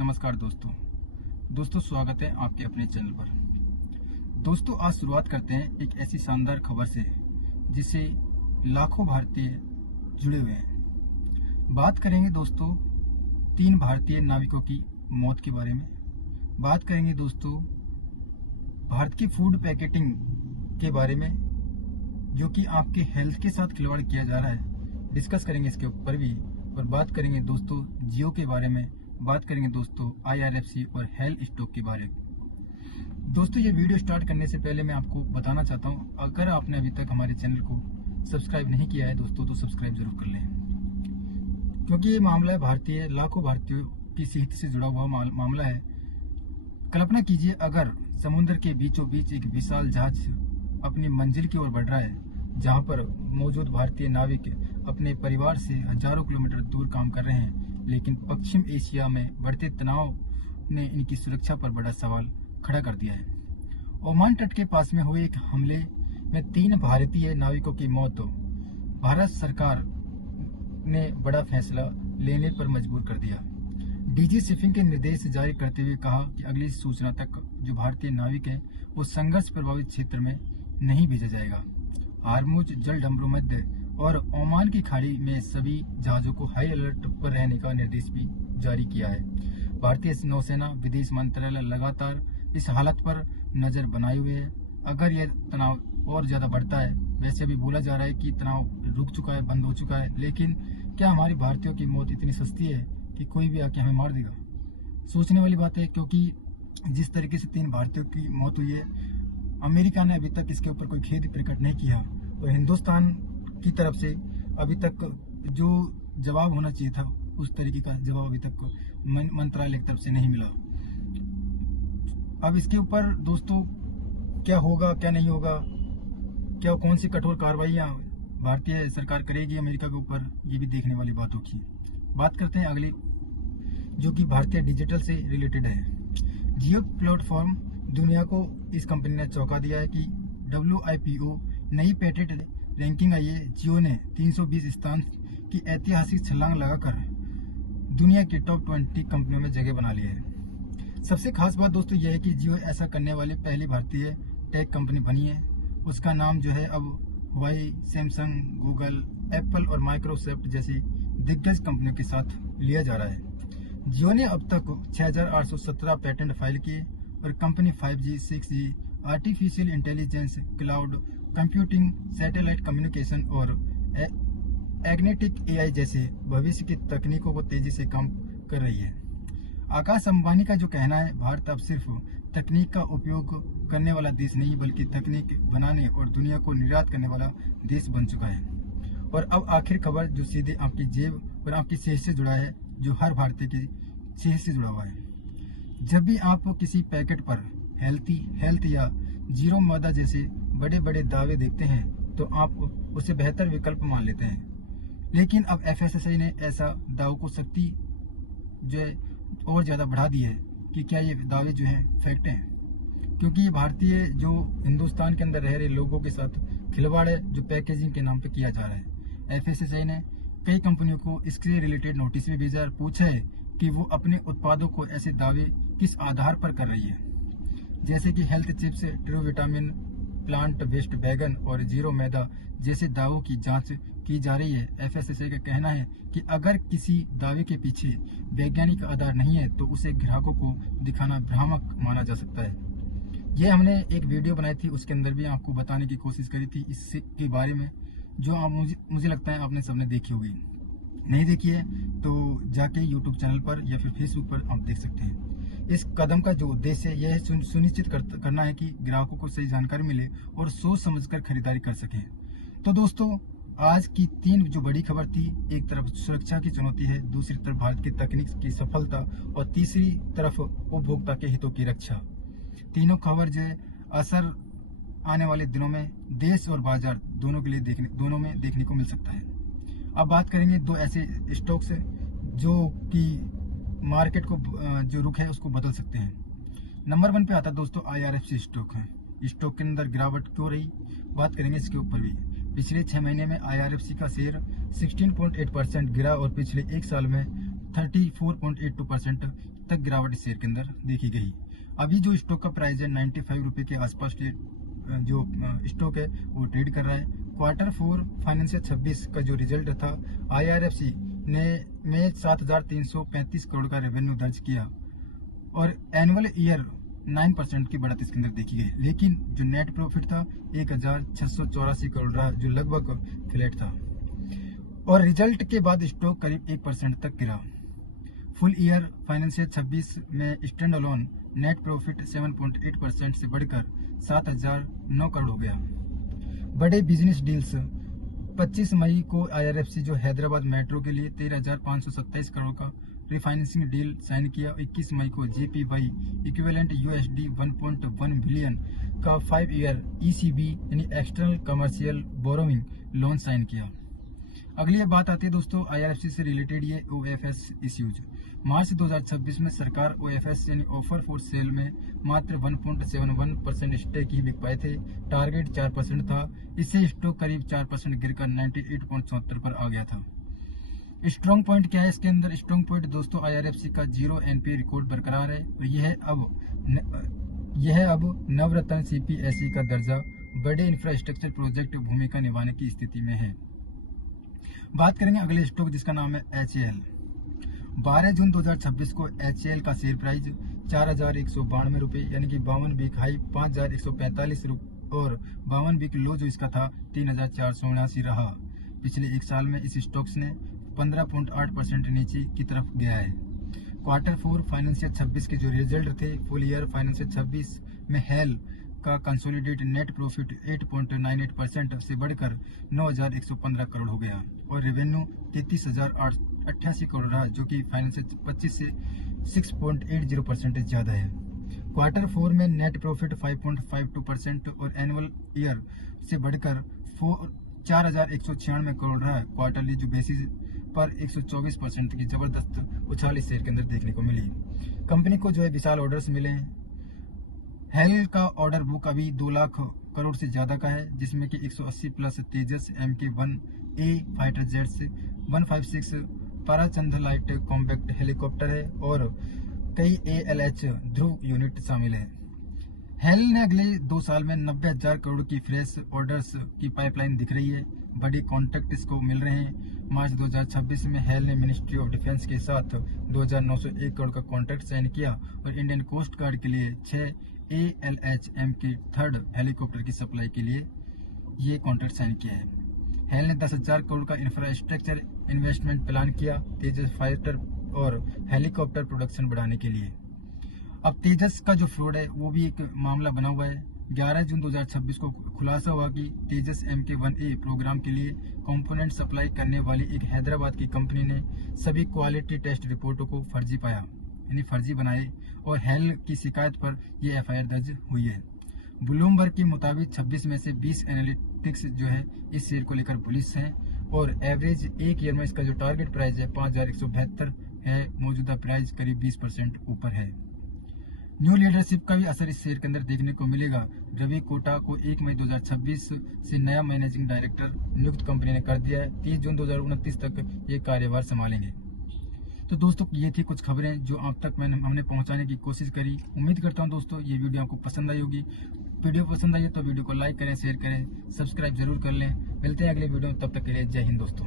नमस्कार दोस्तों स्वागत है आपके अपने चैनल पर। दोस्तों आज शुरुआत करते हैं एक ऐसी शानदार खबर से जिससे लाखों भारतीय जुड़े हुए हैं। बात करेंगे दोस्तों 3 भारतीय नाविकों की मौत के बारे में। बात करेंगे दोस्तों भारत की फूड पैकेटिंग के बारे में, जो कि आपके हेल्थ के साथ खिलवाड़ किया जा रहा है, डिस्कस करेंगे इसके ऊपर भी। और बात करेंगे दोस्तों जियो के बारे में, बात करेंगे दोस्तों IRFC और हेल्थ स्टॉक के बारे में। दोस्तों ये वीडियो स्टार्ट करने से पहले मैं आपको बताना चाहता हूँ, अगर आपने अभी तक हमारे चैनल को सब्सक्राइब नहीं किया है दोस्तों तो सब्सक्राइब जरूर कर लें, क्योंकि ये मामला है लाखों भारतीयों की सेहत से जुड़ा हुआ मामला है। कल्पना कीजिए अगर समुद्र के बीचों बीच एक विशाल जहाज अपनी मंजिल की ओर बढ़ रहा है, जहां पर मौजूद भारतीय नाविक अपने परिवार से हजारों किलोमीटर दूर काम कर रहे हैं, लेकिन पश्चिम एशिया में बढ़ते तनाव ने इनकी सुरक्षा पर बड़ा सवाल खड़ा कर दिया है। ओमान तट के पास में हुए एक हमले में 3 भारतीय नाविकों की मौत भारत सरकार ने बड़ा फैसला लेने पर मजबूर कर दिया। डीजी शिपिंग के निर्देश जारी करते हुए कहा कि अगली सूचना तक जो भारतीय नाविक है वो संघर्ष प्रभावित क्षेत्र में नहीं भेजा जाएगा। हार्मुज जलडंबरू मध्य और ओमान की खाड़ी में सभी जहाजों को हाई अलर्ट पर रहने का निर्देश भी जारी किया है। भारतीय नौसेना विदेश मंत्रालय लगातार इस हालत पर नजर बनाए हुए है। अगर यह तनाव और ज्यादा बढ़ता है, वैसे अभी बोला जा रहा है कि तनाव रुक चुका है, बंद हो चुका है, लेकिन क्या हमारी भारतीयों की मौत इतनी सस्ती है कि कोई भी आके हमें मार देगा? सोचने वाली बात है, क्योंकि जिस तरीके से 3 भारतीयों की मौत हुई है, अमेरिका ने अभी तक इसके ऊपर कोई खेद प्रकट नहीं किया और हिंदुस्तान की तरफ से अभी तक जो जवाब होना चाहिए था उस तरीके का जवाब अभी तक मंत्रालय की तरफ से नहीं मिला। अब इसके ऊपर दोस्तों क्या होगा क्या नहीं होगा, क्या कौन सी कठोर कार्रवाइयां भारतीय सरकार करेगी अमेरिका के ऊपर, ये भी देखने वाली बात होगी। बात करते हैं अगली, जो कि भारतीय डिजिटल से रिलेटेड है। जियो प्लेटफॉर्म दुनिया को इस कंपनी ने चौंका दिया है कि WIPO नई पेटेंट रैंकिंग आई है। जियो ने 320 स्थान की ऐतिहासिक छलांग लगाकर दुनिया की टॉप 20 कंपनियों में जगह बना ली है। सबसे खास बात दोस्तों यह है कि जियो ऐसा करने वाली पहली भारतीय टेक कंपनी बनी है। उसका नाम जो है अब हुआई, सैमसंग, गूगल, एप्पल और माइक्रोसॉफ्ट जैसी दिग्गज कंपनियों के साथ लिया जा रहा है। जियो ने अब तक 6817 पेटेंट फाइल किए और company 5G, 6G, artificial intelligence, cloud computing, satellite communication और एग्नेटिक AI जैसे भविष्य की तकनीकों को तेजी से काम कर रही है। आकाश अंबानी का जो कहना है, भारत अब सिर्फ तकनीक का उपयोग करने वाला देश नहीं बल्कि तकनीक बनाने और दुनिया को निर्यात करने वाला देश बन चुका है। और अब आखिर खबर जो सीधे आपकी जेब और आपकी सेहत से जुड़ा है, जो हर भारतीय की सेहत से जुड़ा हुआ है। जब भी आप किसी पैकेट पर हेल्थ या जीरो मैदा जैसे बड़े बड़े दावे देखते हैं तो आप उसे बेहतर विकल्प मान लेते हैं, लेकिन अब FSSAI ने ऐसा दावों को सख्ती जो है और ज्यादा बढ़ा दी है कि क्या ये दावे जो हैं फैक्ट हैं, क्योंकि ये भारतीय जो हिंदुस्तान के अंदर रह रहे लोगों के साथ खिलवाड़ है जो पैकेजिंग के नाम पे किया जा रहा है। FSSAI ने कई कंपनियों को इससे रिलेटेड नोटिस भी भेजा और पूछा है कि वो अपने उत्पादों को ऐसे दावे किस आधार पर कर रही है, जैसे कि health chips, true vitamin, plant based बैगन और जीरो मैदा जैसे दावों की जांच की जा रही है। FSSAI का कहना है कि अगर किसी दावे के पीछे वैज्ञानिक आधार नहीं है तो उसे ग्राहकों को दिखाना भ्रामक माना जा सकता है। ये हमने एक वीडियो बनाई थी, उसके अंदर भी आपको बताने की कोशिश करी थी इसके के बारे में, जो आप मुझे लगता है आपने सबने देखी होगी। नहीं देखी है तो जाके YouTube चैनल पर या फिर Facebook पर आप देख सकते हैं। इस कदम का जो उद्देश्य है यह सुनिश्चित करना है कि ग्राहकों को सही जानकारी मिले और सोच समझकर खरीदारी कर सकें। तो दोस्तों आज की 3 जो बड़ी खबर थी, एक तरफ सुरक्षा की चुनौती है, दूसरी तरफ भारत की तकनीक की सफलता और तीसरी तरफ उपभोक्ता के हितों की रक्षा। तीनों खबर जो है असर आने वाले दिनों में देश और बाजार दोनों के लिए देखने को मिल सकता है। अब बात करेंगे 2 ऐसे स्टॉक्स जो कि मार्केट को जो रुख है उसको बदल सकते हैं। नंबर 1 पे आता है दोस्तों IRFC स्टॉक है। स्टॉक के अंदर गिरावट क्यों रही, बात करेंगे इसके ऊपर भी। पिछले 6 महीने में IRFC का शेयर 16.8% गिरा और पिछले 1 साल में 34.82% तक गिरावट इस शेयर के अंदर देखी गई। अभी जो स्टॉक का प्राइस है 95 रुपये के आसपास जो स्टॉक है वो ट्रेड कर रहा है। क्वार्टर 4 फाइनेंशियल 26 का जो रिजल्ट था, IRFC ने में 7,335 करोड़ का रेवेन्यू दर्ज किया और एनुअल ईयर 9% की बढ़त इसके अंदर देखी गई। लेकिन जो नेट प्रॉफिट था 1,684 करोड़ रहा, जो लगभग फ्लैट था और रिजल्ट के बाद स्टॉक करीब 1% तक गिरा। फुल ईयर फाइनेंशियल 26 में स्टैंड अलोन नेट प्रॉफिट 7.8% से बढ़कर 7,009 करोड़ हो गया। बड़े बिजनेस डील्स 25 मई को IRFC जो हैदराबाद मेट्रो के लिए 13,527 करोड़ का रिफाइनेंसिंग डील साइन किया। 21 मई को JPY इक्विवेलेंट USD 1.1 बिलियन का 5 ईयर ECB यानी external commercial borrowing loan sign किया। अगली बात आती है दोस्तों IRFC से रिलेटेड ये OFS इश्यूज। मार्च 2026 में सरकार OFS यानी ऑफर फॉर सेल में मात्र 1.71% स्टेक ही बिक पाए थे। टारगेट 4% था। इससे स्टॉक करीब 4% गिरकर 98.74 पर आ गया था। स्ट्रॉन्ग पॉइंट क्या है इसके अंदर? स्ट्रॉन्ग पॉइंट दोस्तों IRFC का 0 NPA रिकॉर्ड बरकरार है और यह अब नवरत्न CPSE का दर्जा बड़े इंफ्रास्ट्रक्चर प्रोजेक्ट भूमिका निभाने की स्थिति में है। बात करेंगे अगले स्टॉक जिसका नाम है HAL। 12 जून 2026 को HAL का शेयर प्राइस 4,192 रुपये यानी कि 52 वीक हाई 5,145 और 52 वीक लो जो इसका था 3,479 रहा। पिछले एक साल में इस स्टॉक्स ने 15.8% नीचे की तरफ गया है। क्वार्टर 4 फाइनेंशियल 26 के जो रिजल्ट थे, फुल ईयर फाइनेंशियल 26 में HAL का कंसोलिडेटेड नेट प्रॉफिट 8.98% से बढ़कर 9,115 करोड़ हो गया और रेवेन्यू 33,088 करोड़ रहा, जो कि फाइनेंशियल 25 से 6.80% ज्यादा है। क्वार्टर 4 में नेट प्रॉफिट 5.52% और एनुअल ईयर से बढ़कर 4,196 करोड़ रहा। क्वार्टरली जो बेसिस पर 124% की जबरदस्त उछाल इस शेयर के अंदर देखने को मिली। कंपनी को जो है विशाल ऑर्डर्स मिले। HAL का ऑर्डर बुक अभी 2 लाख करोड़ से ज्यादा का है, जिसमें कि 180 plus Tejas MK-1A fighter jets, 156 Prachand light compact helicopter है और कई ALH ध्रुव यूनिट शामिल है। HAL ने अगले 2 साल में 90,000 करोड़ की फ्रेश ऑर्डर्स की पाइपलाइन दिख रही है। बड़ी कॉन्ट्रैक्ट इसको मिल रहे हैं। मार्च 2026 में HAL ने मिनिस्ट्री ऑफ डिफेंस के साथ 2,901 करोड़ का कॉन्ट्रैक्ट साइन किया और इंडियन कोस्ट गार्ड के लिए 6 ALH MK-3 हेलीकॉप्टर की सप्लाई के लिए ये कॉन्ट्रैक्ट साइन किया है। HAL ने 10,000 करोड़ का इंफ्रास्ट्रक्चर इन्वेस्टमेंट प्लान किया तेजस फाइटर और हेलीकॉप्टर प्रोडक्शन बढ़ाने के लिए। अब तेजस का जो फ्रॉड है वो भी एक मामला बना हुआ है। 11 जून 2026 को खुलासा हुआ कि तेजस MK-1A प्रोग्राम के लिए कंपोनेंट सप्लाई करने वाली एक हैदराबाद की कंपनी ने सभी क्वालिटी टेस्ट रिपोर्टों को फर्जी पाया, यानी फर्जी बनाए और HAL की शिकायत पर यह FIR दर्ज हुई है। ब्लूमबर्ग के मुताबिक 26 में से 20 एनालिटिक्स जो है इस शेयर को लेकर बुलिश हैं और एवरेज एक ईयर में इसका जो टारगेट प्राइस है 5,172 है। मौजूदा प्राइस करीब 20% ऊपर है। न्यू लीडरशिप का भी असर इस शेयर के अंदर देखने को मिलेगा। रवि कोटा को 1 मई 2026 से नया मैनेजिंग डायरेक्टर नियुक्त कंपनी ने कर दिया है। 30 जून 2029 तक ये कार्यभार संभालेंगे। तो दोस्तों ये थी कुछ खबरें जो आप तक हमने पहुंचाने की कोशिश करी। उम्मीद करता हूं दोस्तों ये वीडियो आपको पसंद आई होगी। वीडियो पसंद आई है तो वीडियो को लाइक करें, शेयर करें, सब्सक्राइब जरूर कर लें। मिलते हैं अगले वीडियो में, तब तक के लिए जय हिंद दोस्तों।